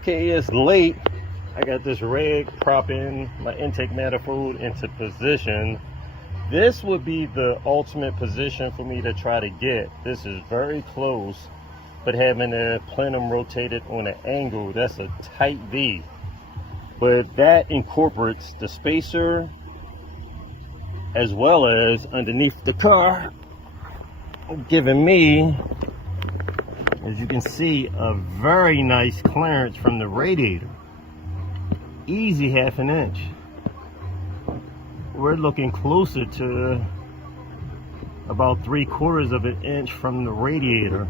Okay, it's late. I got this rig propping my intake manifold into position. This would be the ultimate position for me to try to get. This is very close, but having the plenum rotated on an angle, that's a tight V. But that incorporates the spacer as well as underneath the car, giving me, as you can see, a very nice clearance from the radiator. Easy ½ an inch. We're looking closer to about 3/4 of an inch from the radiator.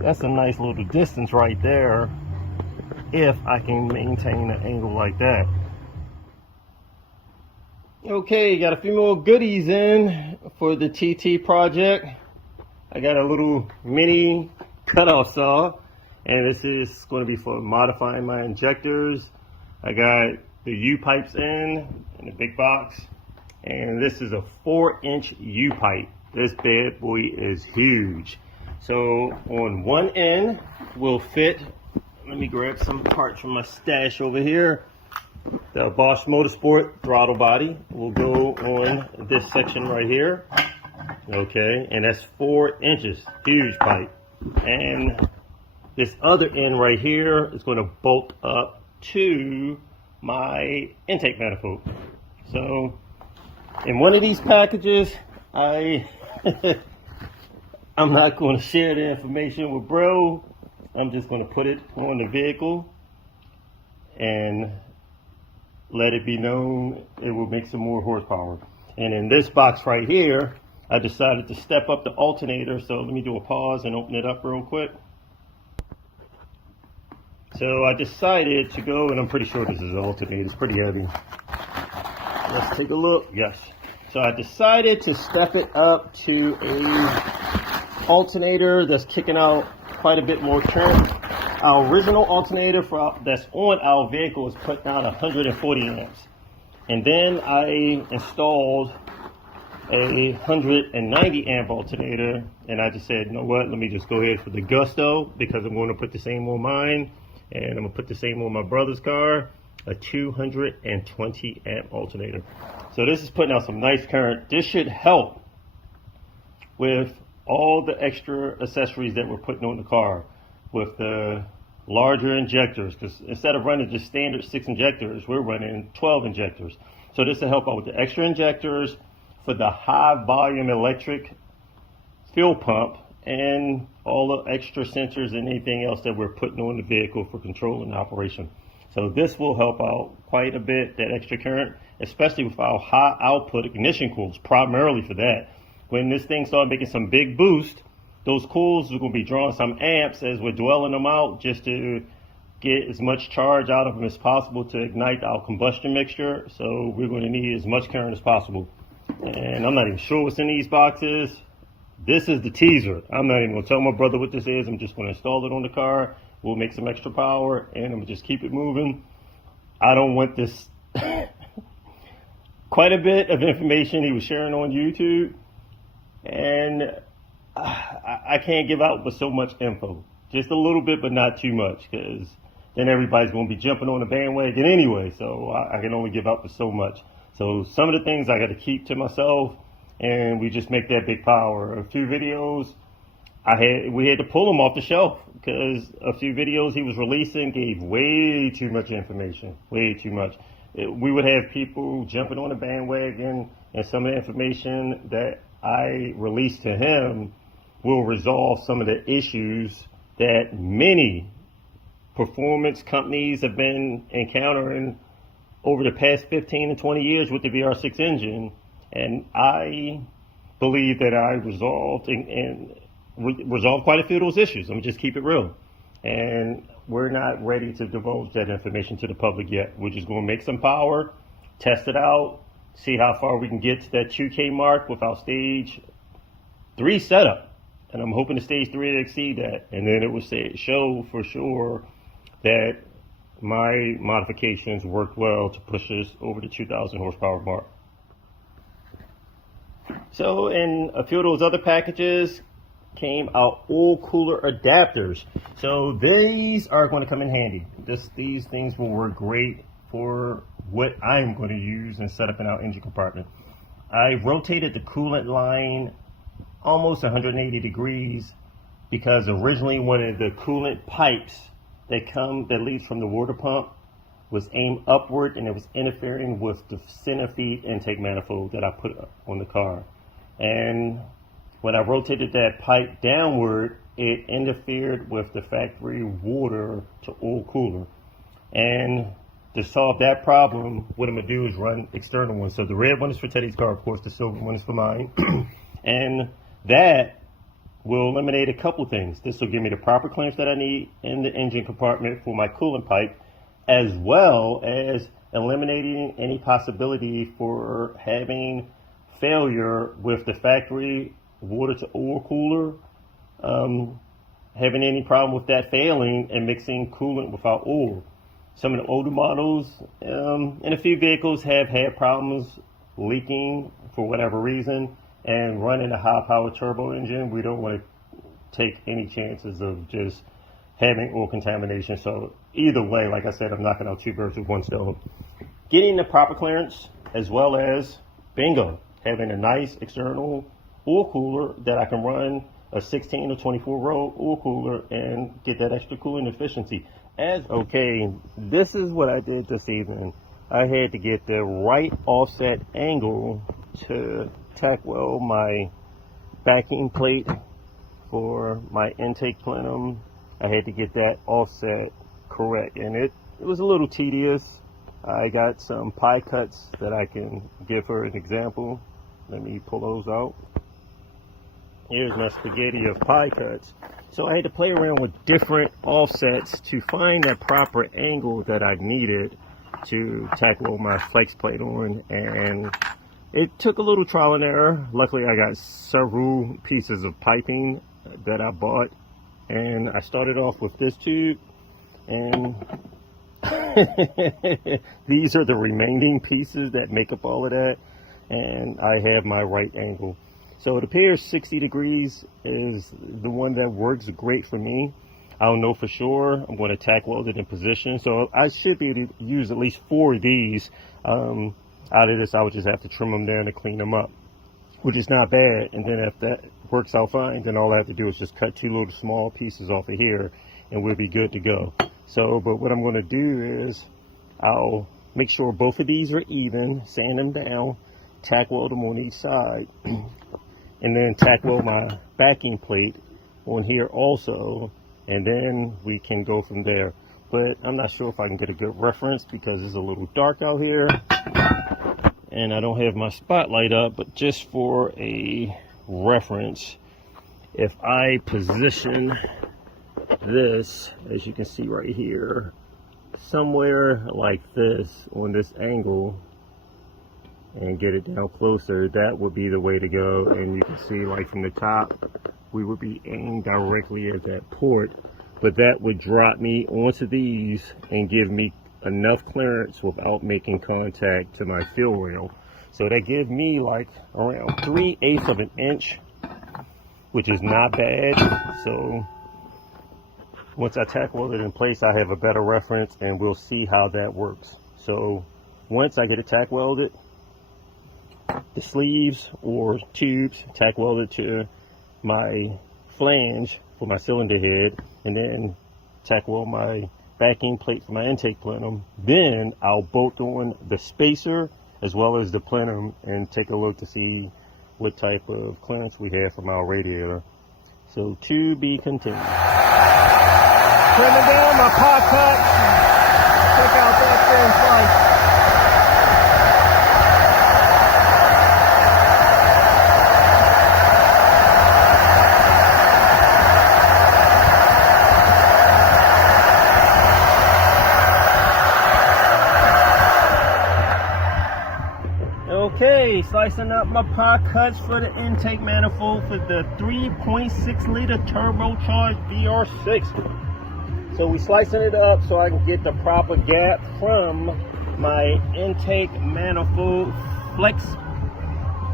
That's a nice little distance right there if I can maintain an angle like that. Okay, got a few more goodies in for the TT project. I got a little mini cutoff saw, and this is going to be for modifying my injectors. I got the U-pipes in the big box, and this is a 4-inch U-pipe. This bad boy is huge. So on one end will fit, let me grab some parts from my stash over here. The Bosch Motorsport throttle body will go on this section right here. Okay, and that's 4 inches, huge pipe. And this other end right here is going to bolt up to my intake manifold. So in one of these packages, I'm not going to share the information with bro. I'm just going to put it on the vehicle and let it be known it will make some more horsepower. And in this box right here, I decided to step up the alternator. So let me do a pause and open it up real quick. So I decided to go, and I'm pretty sure this is an alternator, it's pretty heavy. Let's take a look. Yes. So I decided to step it up to a alternator that's kicking out quite a bit more current. Our original alternator that's on our vehicle is putting out 140 amps. And then I installed a 190 amp alternator, and I just said, you know what, let me just go ahead for the gusto, because I'm going to put the same on mine, and I'm going to put the same on my brother's car, a 220 amp alternator. So this is putting out some nice current. This should help with all the extra accessories that we're putting on the car, with the larger injectors, because instead of running just standard 6 injectors, we're running 12 injectors. So this will help out with the extra injectors for the high volume electric fuel pump and all the extra sensors and anything else that we're putting on the vehicle for controlling the operation. So this will help out quite a bit, that extra current, especially with our high output ignition coils, primarily for that. When this thing starts making some big boost, those coils are going to be drawing some amps as we're dwelling them out, just to get as much charge out of them as possible to ignite our combustion mixture. So we're going to need as much current as possible. And I'm not even sure what's in these boxes. This is the teaser. I'm not even going to tell my brother what this is. I'm just going to install it on the car. We'll make some extra power, and I'm going to just keep it moving. I don't want this. Quite a bit of information he was sharing on YouTube, and I can't give out with so much info. Just a little bit, but not too much, because then everybody's going to be jumping on the bandwagon anyway. So I can only give out with so much. So some of the things I got to keep to myself, and we just make that big power. A few videos, we had to pull them off the shelf, because a few videos he was releasing gave way too much information, way too much. We would have people jumping on the bandwagon, and some of the information that I released to him will resolve some of the issues that many performance companies have been encountering over the past 15 and 20 years with the VR6 engine. And I believe that I resolved quite a few of those issues. I'm just keep it real. And we're not ready to divulge that information to the public yet. We're just going to make some power, test it out, see how far we can get to that 2K mark with our stage 3 setup. And I'm hoping the stage 3 to exceed that. And then it will show for sure that my modifications worked well to push us over the 2,000 horsepower mark. So in a few of those other packages, came our oil cooler adapters. So these are going to come in handy. These things will work great for what I'm going to use and set up in our engine compartment. I rotated the coolant line almost 180 degrees because originally one of the coolant pipes that leads from the water pump was aimed upward, and it was interfering with the center feed intake manifold that I put on the car. And when I rotated that pipe downward, it interfered with the factory water to oil cooler. And to solve that problem, what I'm gonna do is run external ones. So the red one is for Teddy's car, of course, the silver one is for mine. And that will eliminate a couple things. This will give me the proper clearance that I need in the engine compartment for my coolant pipe, as well as eliminating any possibility for having failure with the factory water to oil cooler, having any problem with that failing and mixing coolant without oil. Some of the older models and a few vehicles have had problems leaking for whatever reason, and running a high power turbo engine, we don't want to take any chances of just having oil contamination. So either way, like I said, I'm knocking out two birds with one stone. Getting the proper clearance, as well as bingo, having a nice external oil cooler that I can run a 16 or 24 row oil cooler and get that extra cooling efficiency. Okay, this is what I did this evening. I had to get the right offset angle to tack weld my backing plate for my intake plenum. I had to get that offset correct, and it was a little tedious. I got some pie cuts that I can give for an example. Let me pull those out. Here's my spaghetti of pie cuts. So I had to play around with different offsets to find that proper angle that I needed to tack weld my flex plate on, and it took a little trial and error. Luckily, I got several pieces of piping that I bought, and I started off with this tube, and these are the remaining pieces that make up all of that, and I have my right angle. So it appears 60 degrees is the one that works great for me. I don't know for sure. I'm going to tack weld it in position, so I should be able to use at least 4 of these. Out of this, I would just have to trim them down to clean them up, which is not bad. And then if that works out fine, then all I have to do is just cut 2 little small pieces off of here, and we'll be good to go. So, but what I'm going to do is I'll make sure both of these are even, sand them down, tack weld them on each side, and then tack weld my backing plate on here also, and then we can go from there. But I'm not sure if I can get a good reference because it's a little dark out here and I don't have my spotlight up, but just for a reference, if I position this, as you can see right here, somewhere like this on this angle and get it down closer, that would be the way to go. And you can see, like, from the top, we would be aimed directly at that port, but that would drop me onto these and give me enough clearance without making contact to my fuel rail. So that gives me like around 3/8 of an inch, which is not bad. So once I tack weld it in place, I have a better reference, and we'll see how that works. So once I get it tack welded, the sleeves or tubes tack welded to my flange for my cylinder head, and then tack weld my backing plate for my intake plenum. Then I'll bolt on the spacer as well as the plenum and take a look to see what type of clearance we have from our radiator. So to be continued. Trimming down my pie cut. Check out that thin slice. Okay, slicing up my pie cuts for the intake manifold for the 3.6 liter turbocharged VR6. So we slicing it up so I can get the proper gap from my intake manifold flex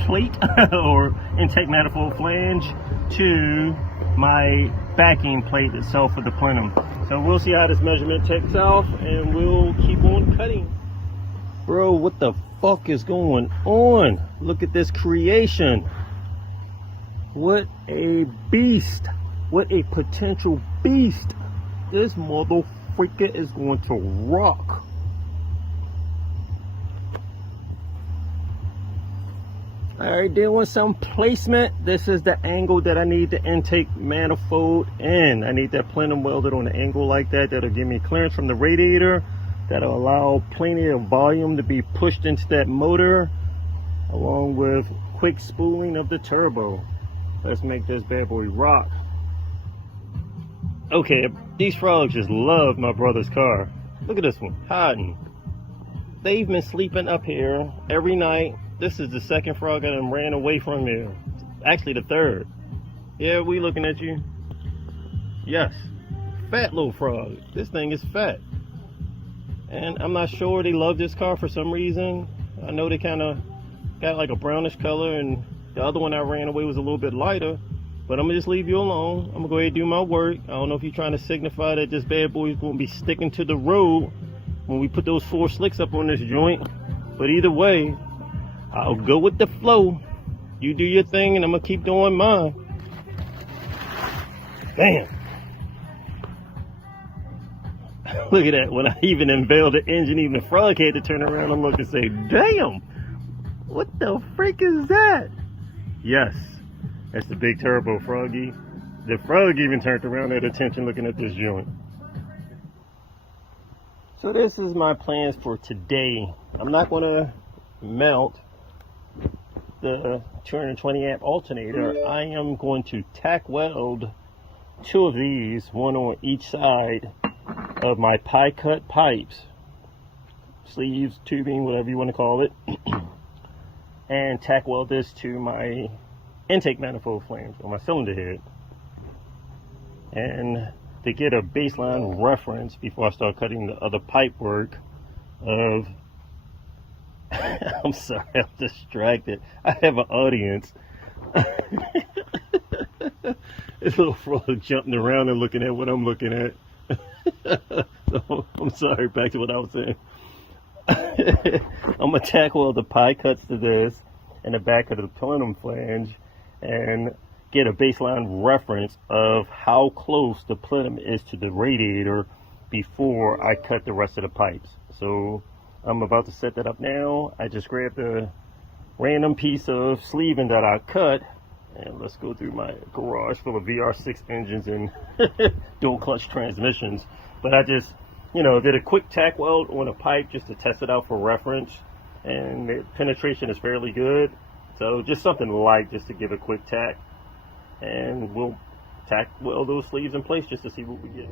plate or intake manifold flange to my backing plate itself for the plenum. So we'll see how this measurement takes off, and we'll keep on cutting. Bro, what the fuck is going on? Look at this creation. What a beast. What a potential beast. This motherfucker is going to rock. Alright, doing some placement. This is the angle that I need the intake manifold in. I need that plenum welded on an angle like that. That'll give me clearance from the radiator. That'll allow plenty of volume to be pushed into that motor, along with quick spooling of the turbo. Let's make this bad boy rock. Okay, these frogs just love my brother's car. Look at this one, hiding. They've been sleeping up here every night. This is the second frog that ran away from here. Actually, the third. Yeah, we looking at you. Yes, fat little frog. This thing is fat. And I'm not sure they love this car for some reason. I know they kind of got like a brownish color, and the other one that ran away was a little bit lighter. But I'm gonna just leave you alone. I'm gonna go ahead and do my work. I don't know if you're trying to signify that this bad boy is gonna be sticking to the road when we put those 4 slicks up on this joint. But either way, I'll go with the flow. You do your thing, and I'm gonna keep doing mine. Damn. Look at that. When I even unveiled the engine, even the frog had to turn around and look and say, damn, what the freak is that? Yes, that's the big turbo froggy. The frog even turned around at attention looking at this joint. So this is my plans for today. I'm not going to mount the 220 amp alternator. I am going to tack weld 2 of these, one on each side of my pie cut pipes, sleeves, tubing, whatever you want to call it, and tack weld this to my intake manifold flange on my cylinder head. And to get a baseline reference before I start cutting the other pipe work of I'm sorry, I'm distracted. I have an audience. This little frog jumping around and looking at what I'm looking at. So, I'm sorry, back to what I was saying. I'm going to tack weld the pie cuts to this and the back of the plenum flange and get a baseline reference of how close the plenum is to the radiator before I cut the rest of the pipes. So I'm about to set that up now. I just grabbed a random piece of sleeving that I cut, and let's go through my garage full of VR6 engines and dual clutch transmissions. But I just, did a quick tack weld on a pipe just to test it out for reference, and the penetration is fairly good. So just something light just to give a quick tack, and we'll tack weld those sleeves in place just to see what we get.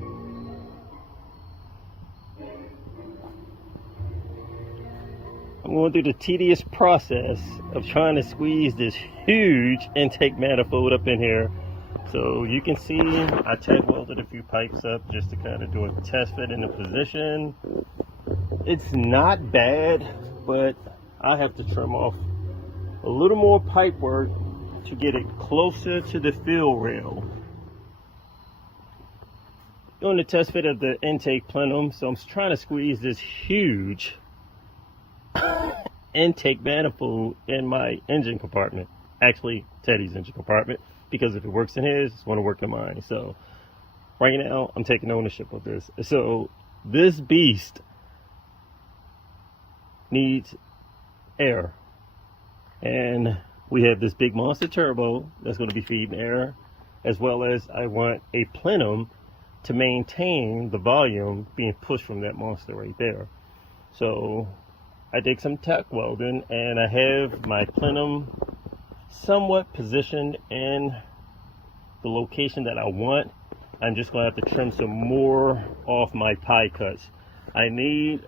I'm going through the tedious process of trying to squeeze this huge intake manifold up in here. So you can see I tack welded a few pipes up just to kind of do a test fit in the position. It's not bad, but I have to trim off a little more pipe work to get it closer to the fill rail. Doing the test fit of the intake plenum, so I'm trying to squeeze this huge intake manifold in my engine compartment. Actually, Teddy's engine compartment, because if it works in his, it's going to work in mine. So right now, I'm taking ownership of this. So this beast needs air, and we have this big monster turbo that's going to be feeding air, as well as I want a plenum to maintain the volume being pushed from that monster right there. So I did some tack welding, and I have my plenum somewhat positioned in the location that I want. I'm just going to have to trim some more off my pie cuts. I need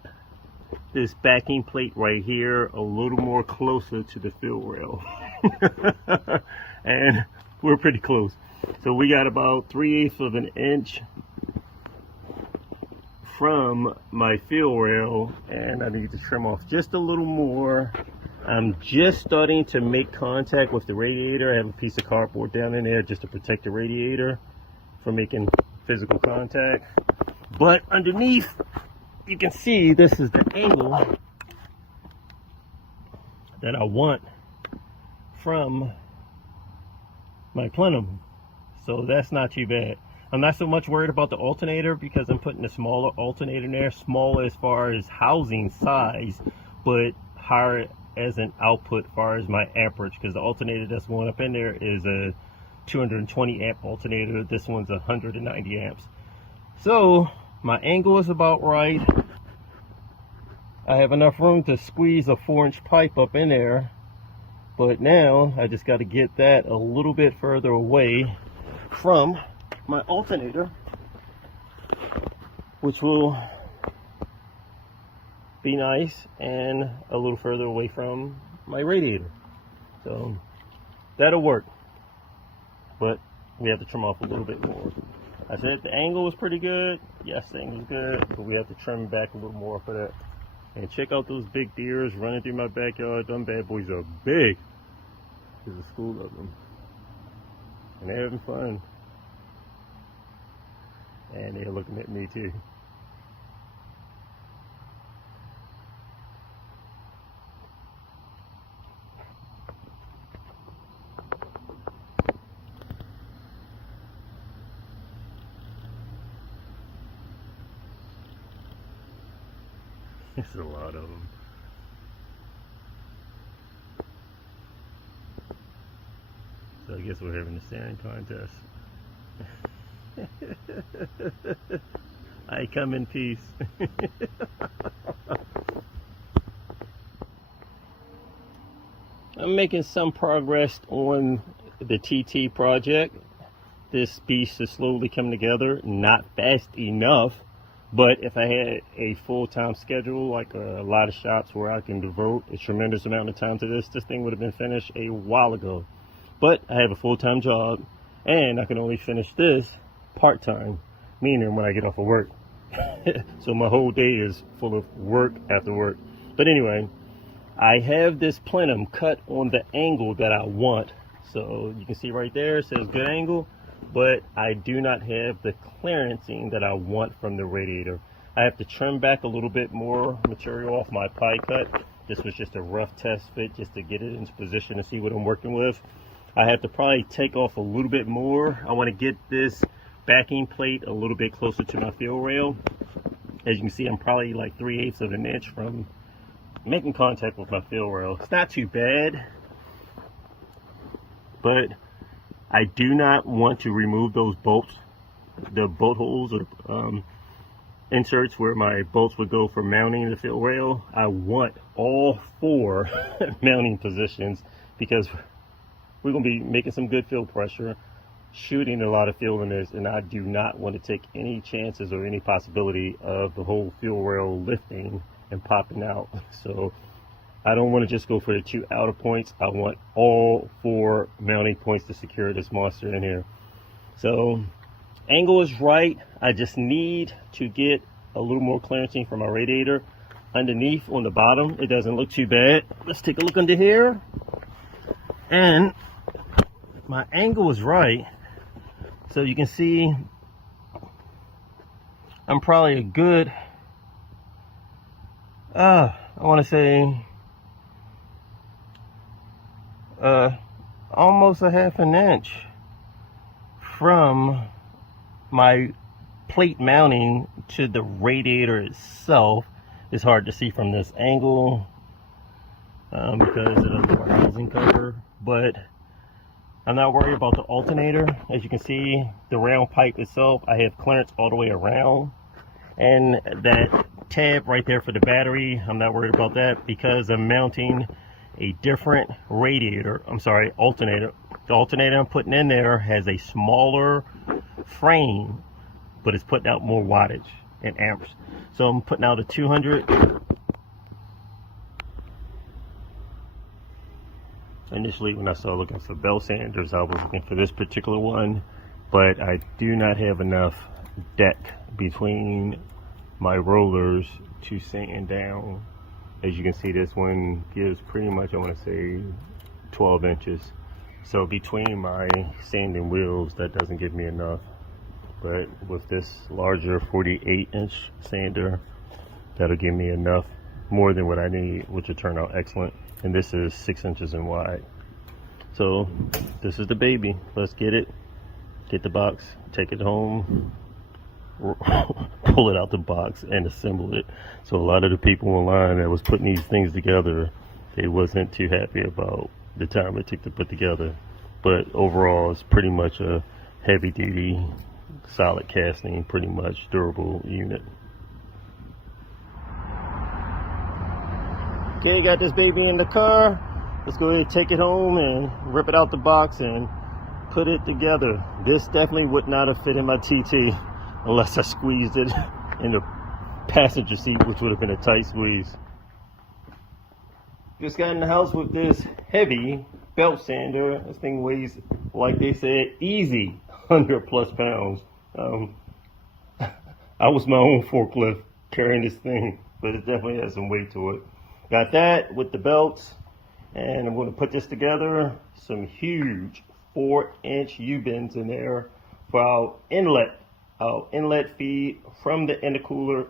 this backing plate right here a little more closer to the fill rail. And we're pretty close. So we got about 3/8 of an inch from my fill rail, and I need to trim off just a little more. I'm just starting to make contact with the radiator. I have a piece of cardboard down in there just to protect the radiator from making physical contact. But underneath, you can see this is the angle that I want from my plenum. So that's not too bad. I'm not so much worried about the alternator because I'm putting a smaller alternator in there, small as far as housing size, but higher as an output as far as my amperage, because the alternator that's going up in there is a 220 amp alternator. This one's 190 amps. So my angle is about right. I have enough room to squeeze a 4-inch pipe up in there, but now I just got to get that a little bit further away from my alternator, which will be nice, and a little further away from my radiator. So that'll work, but we have to trim off a little bit more. I said the angle was pretty good. Yes, the angle was good, but we have to trim back a little more for that. And check out those big deers running through my backyard. Them bad boys are big. There's a school of them, and they're having fun. And they're looking at me too. There's a lot of them. So I guess we're having a staring contest. I come in peace. I'm making some progress on the TT project. This beast is slowly coming together, not fast enough, but if I had a full-time schedule, like a lot of shops where I can devote a tremendous amount of time to this thing would have been finished a while ago. But I have a full-time job, and I can only finish this part-time, meaning when I get off of work. So my whole day is full of work after work. But anyway, I have this plenum cut on the angle that I want. So you can see right there, it says good angle, but I do not have the clearancing that I want from the radiator. I have to trim back a little bit more material off my pie cut. This was just a rough test fit just to get it into position to see what I'm working with. I have to probably take off a little bit more. I want to get this backing plate a little bit closer to my fill rail. As you can see, I'm probably like 3/8 of an inch from making contact with my fill rail. It's not too bad, but I do not want to remove those bolts, the bolt holes or inserts where my bolts would go for mounting the fill rail. I want all 4 mounting positions because we're going to be making some good fill pressure, shooting a lot of fuel in this, and I do not want to take any chances or any possibility of the whole fuel rail lifting and popping out. So I don't want to just go for the 2 outer points. I want all 4 mounting points to secure this monster in here. So angle is right. I just need to get a little more clearancing from my radiator underneath on the bottom. It doesn't look too bad. Let's take a look under here, and my angle is right. So you can see I'm probably a good, I want to say almost a half an inch from my plate mounting to the radiator itself. It's hard to see from this angle because of the lower housing cover, but I'm not worried about the alternator. As you can see, the round pipe itself, I have clearance all the way around, and that tab right there for the battery, I'm not worried about that because I'm mounting a different radiator, alternator. The alternator I'm putting in there has a smaller frame, but it's putting out more wattage and amps. So I'm putting out a 200. Initially, when I started looking for bell sanders, I was looking for this particular one, but I do not have enough deck between my rollers to sand down As you can see, this one gives pretty much, I want to say, 12 inches. So between my sanding wheels, that doesn't give me enough. But with this larger 48-inch sander, that'll give me enough, more than what I need, which will turn out excellent. And this is 6 inches in wide. So this is the baby. Let's get it. Get the box, take it home, pull it out the box and assemble it. So a lot of the people online that was putting these things together, they wasn't too happy about the time it took to put together. But overall, it's pretty much a heavy duty, solid casting, pretty much durable unit. Okay, got this baby in the car. Let's go ahead and take it home and rip it out the box and put it together. This definitely would not have fit in my TT unless I squeezed it in the passenger seat, which would have been a tight squeeze. Just got in the house with this heavy belt sander. This thing weighs, like they said, easy 100+ pounds. I was my own forklift carrying this thing, but it definitely has some weight to it. Got that with the belts, and I'm going to put this together. Some huge 4-inch U-bends in there for our inlet feed from the intercooler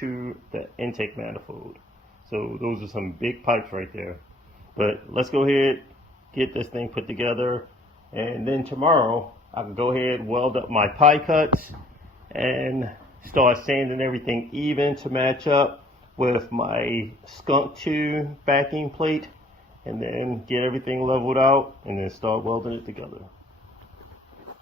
to the intake manifold. So those are some big pipes right there. But let's go ahead, get this thing put together, and then tomorrow I can go ahead, weld up my pie cuts and start sanding everything even to match up with my Skunk 2 backing plate, and then get everything leveled out and then start welding it together.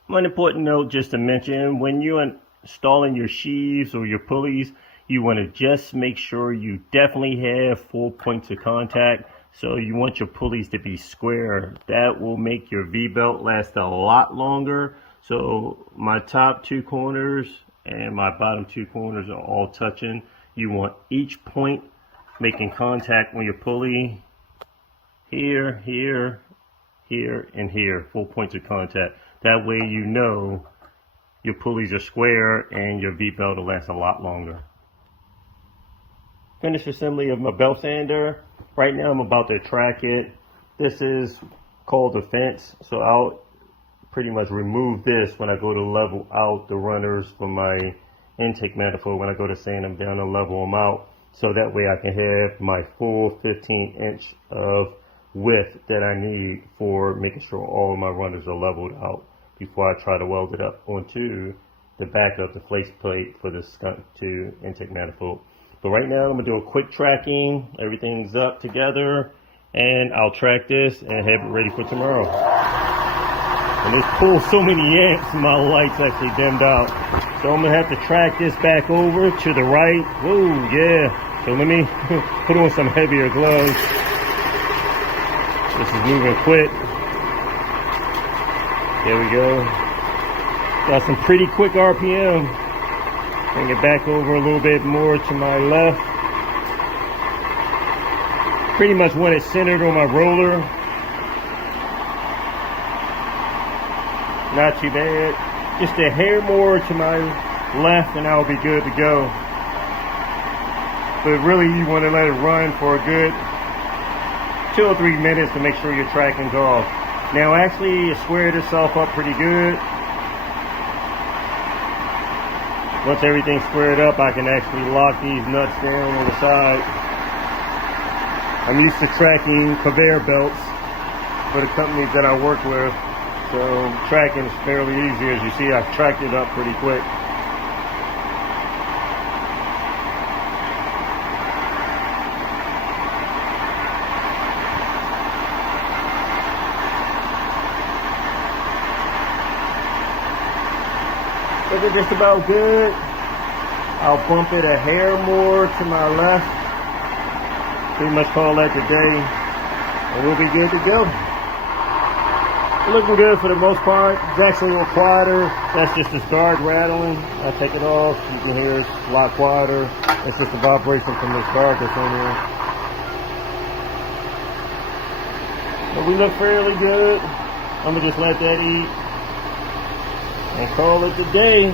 One important note just to mention, when you're installing your sheaves or your pulleys, you want to just make sure you definitely have 4 points of contact. So you want your pulleys to be square. That will make your V-belt last a lot longer. So my top 2 corners and my bottom 2 corners are all touching. You want each point making contact with your pulley. Here, here, here, and here. 4 points of contact. That way you know your pulleys are square and your V-belt will last a lot longer. Finished assembly of my belt sander. Right now I'm about to track it. This is called a fence, so I'll pretty much remove this when I go to level out the runners for my intake manifold, when I go to sand them down and level them out, so that way I can have my full 15-inch of width that I need for making sure all of my runners are leveled out before I try to weld it up onto the back of the face plate for the Skunk 2 intake manifold. But right now I'm going to do a quick tracking. Everything's up together, and I'll track this and have it ready for tomorrow. And this pulls so many amps, my lights actually dimmed out. So I'm going to have to track this back over to the right. Whoa, yeah. So let me put on some heavier gloves. This is moving quick. There we go. Got some pretty quick RPM. Bring it back over a little bit more to my left. Pretty much want it centered on my roller. Not too bad. Just a hair more to my left and I'll be good to go. But really you want to let it run for a good 2 or 3 minutes to make sure your tracking's off. Now actually it squared itself up pretty good. Once everything's squared up, I can actually lock these nuts down on the side. I'm used to tracking conveyor belts for the companies that I work with. So tracking is fairly easy. As you see, I've tracked it up pretty quick. It's just about good. I'll bump it a hair more to my left. Pretty much call that the day, and we'll be good to go. Looking good for the most part. It's actually a little quieter. That's just the start rattling. I take it off. You can hear it's a lot quieter. It's just a vibration from the start that's on here. But we look fairly good. I'm gonna just let that eat and call it the day.